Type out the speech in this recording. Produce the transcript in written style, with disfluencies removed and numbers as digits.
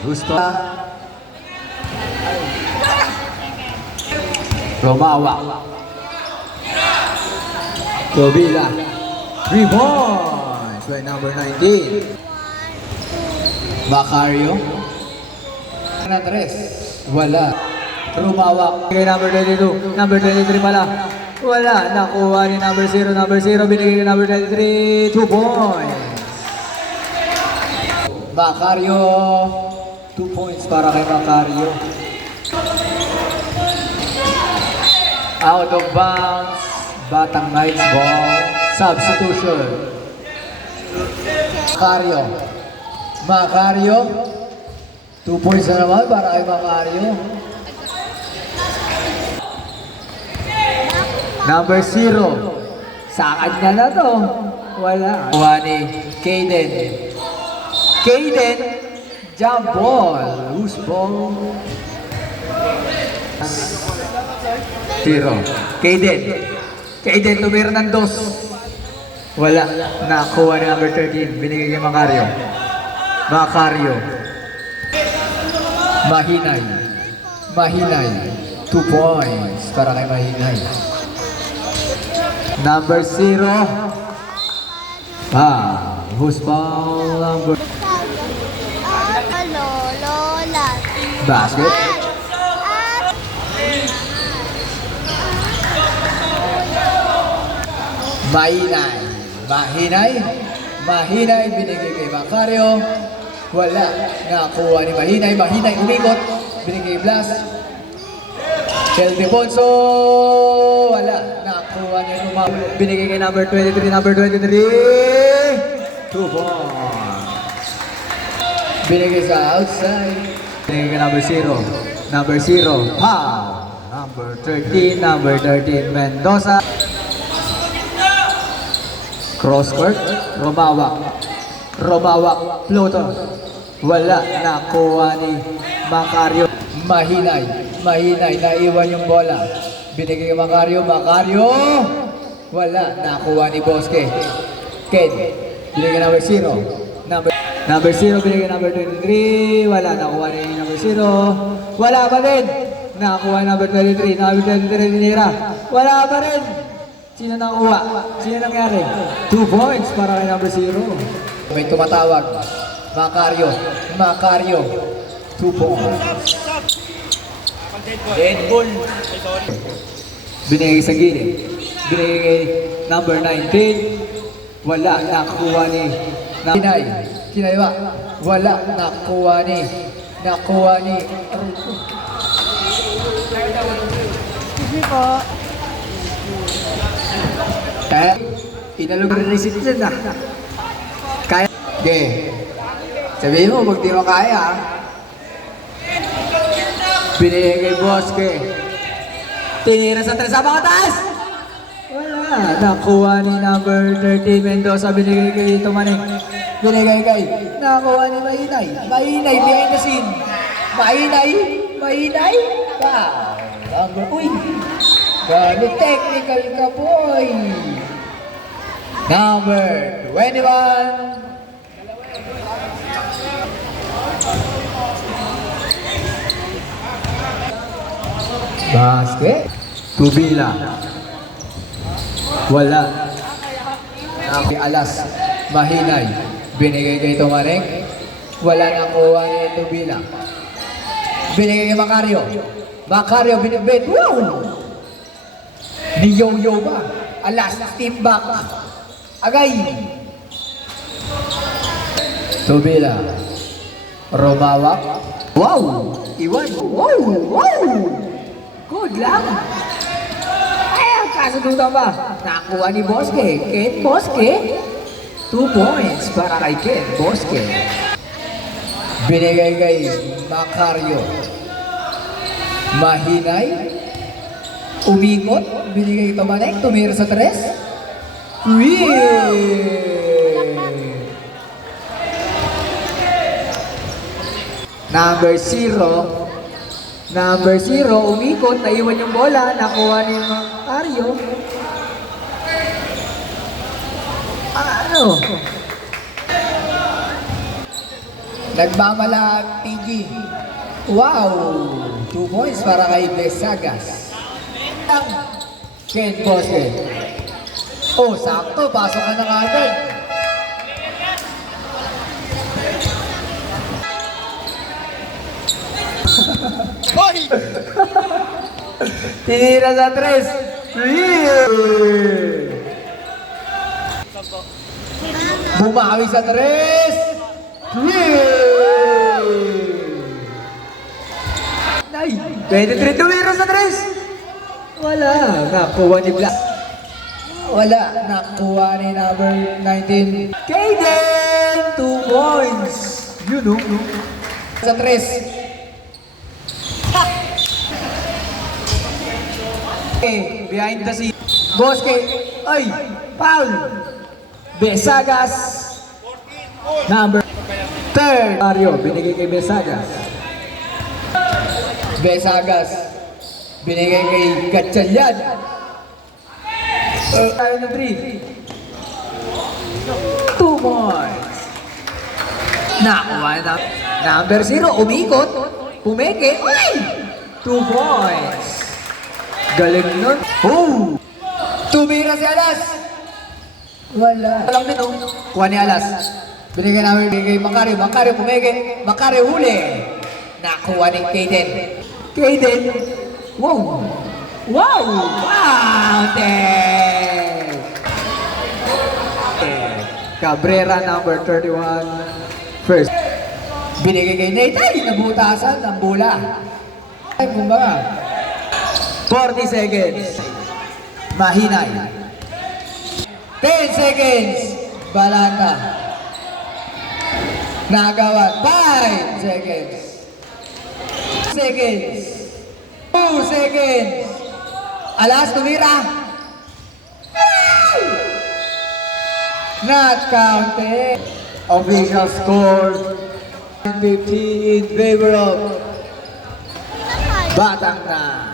Gusto. Romawa. Tobila. 3 points by number 19. Macario. Andres. Wala. Rumawa. Kay number 22. Number 23 pala. Wala. Nakuha ni number 0. Number 0 binigay kay number 23. 2 points. Macario. 2 points para kay Macario. Out of bounds. Batang Knights ball. Substitution. Macario. Macario. 2 points na naman para kay Macario. Number 0. Sa kanya na to. Wala. Wani. Kaden. Kaden. Jump ball. Loose ball. 0. Kaden. Kaden tumira ng 2. Wala. Nakuha ni number 13. Binigay kay Macario. Macario. Mahinay. Mahinay. 2 points para kay Mahinay. Number 0. Who's ball number? Basket. Mahinay. Mahinay. Mahinay binigay kay Macario. Wala. Nakuha ni Mahinay. Mahinay umikot. Binigay kay Blas. Chelsea Bonso. Wala. Nakuha ni Ruma. Binigay kay number 23. Number 23. 2 points. Binigay sa outside. Binigay kay number 0. Number 0. Number 13. Number 13. Mendoza. Cross court, Romawa. Romawa, floater. Wala, nakuha ni Macario. Mahinay, Mahinay, naiwan yung bola. Binigay kay Macario, Macario. Wala, nakuha ni Bosque. Ken, binigay number 0. Number 0, binigay number 23. Wala, nakuha ni number 0. Wala pa din. Nakuha number 23. Number 23 ninira. Wala pa rin. Sino nakuha? Sino nangyari? 2 points para kay number 0. May tumatawag. Macario. Macario. 2 points. Dead ball. Binigay sa gilid. Binigay kay number 19. Wala. Nakuha ni Kinay. Kinaywa. Wala. Nakuha ni. Sige po. Kaya, inalog rin receipt dyan na. Kaya, sabihin mo, pag di mo kaya, binigay kay Bosque. Tinira sa tres, sa taas! Wala, nakuha ni number 13 Mendoza, binigay kay Tumaning. Binigay kay, nakuha ni Mahinay. Mahinay, behind the scene. Mahinay. Uy! Gano technical ka, boy! Number 21. Basket. Tubila. Wala. Alas. Mahinay. Binigay kay Tumareng. Wala nakuha ni Tubila. Binigay kay Macario. Macario binibit. Wow! Ni Yo-Yo ba? Alas, steam back. Agay. Tubila. Romawak. Wow! Iwan. Wow! Good lang. Ay, kasundutan ba? Nakuha ni Bosque. Ken Bosque. 2 points para kay Ken Bosque. Binigay kay Macario. Mahinay. Umikot, binigay ito Manek, tumira sa tres. Number 0, umikot, naiwan yung bola, nakuha ni Macario. Nagmamalag PG. Wow! 2 points para kay Besagas. Ken Bosque. Oh, sakto. Pasok ka na agad. Hoy! Tinira sa 3. Bumawi sa 3. Ay, 23 tumira sa 3. Wala. Nakuha ni Black. Wala. Nakuha ni number 19. Kaden! 2 points. You know. Sa 3. Okay, behind the scene. Bosque. Ay! Foul! Besagas. Number 3. Mario, binigay kay Besagas. Besagas. Binigay kay Gatchalian. Tayo na 3. 2 points. Nakuha na. Number 0, umikot. Pumeke. Ay! 2 points. Galing nun. Oh! Tumira si Alas. Wala. Walang din oh. Kuha ni Alas. Binigyan namin kay Macario. Macario pumeke. Macario huli. Nakuha ni Kaden. Kaden. Wow! Wow! Wow! Cabrera number 31. First. Binigay kay Natay. Nabutasan ng bola. Ay, kumbaga. 40 seconds. Mahinay. 10 seconds. Balata. Nagawan. 5 seconds. Seconds. 2 seconds. Alas, tumira. Not counted. Official score. 50 in favor of Batangas.